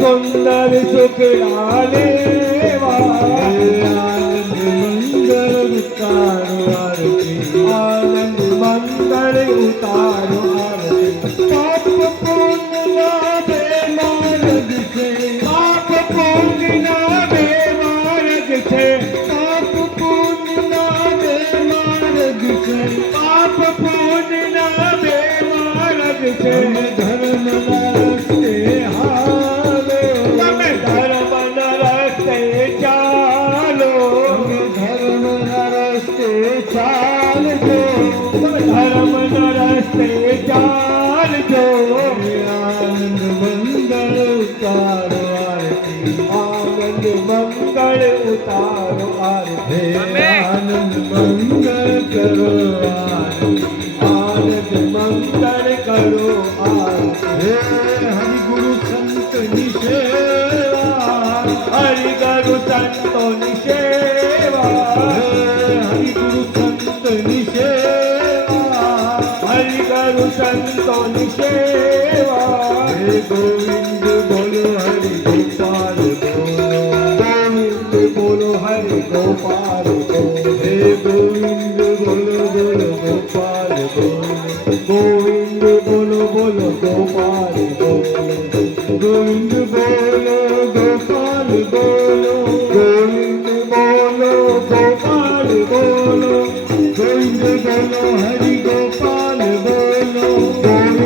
सुंदर सुख डाले जो आनंद मंगल उतारो आरती आनंद मंगल उतारो आरती आनंद मंगल करो आरती आनंद मंगल करो आरती हरि गुरु संत निसेवा हरि गुरु संत निसेवा हरि गुरु संत निसेवा हरि गुरु संत निसेवा हे गोविंद बोलो हरि गोपाल बोलो गोविंद बोलो हरि गोपाल बोलो हे गोविंद बोलो बोलो गोपाल बोलो गोविंद बोलो बोलो गोपाल बोलो गोविंद बोलो गोपाल बोलो गोविंद बोलो गोपाल बोलो गोविंद बोलो हरि